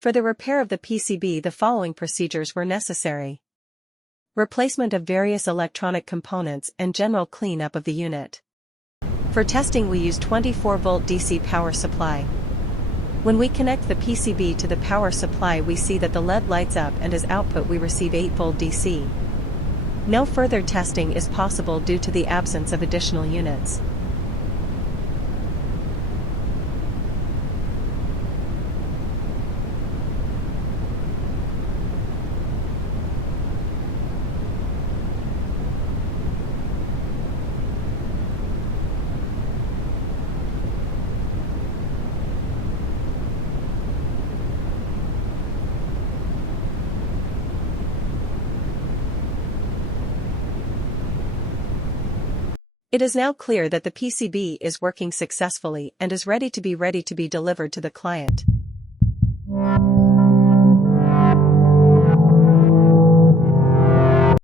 For the repair of the PCB, the following procedures were necessary. Replacement of various electronic components and general cleanup of the unit. For testing, we use 24-volt DC power supply. When we connect the PCB to the power supply, we see that the LED lights up, and as output we receive 8-volt DC. No further testing is possible due to the absence of additional units. It is now clear that the PCB is working successfully and is ready to be delivered to the client.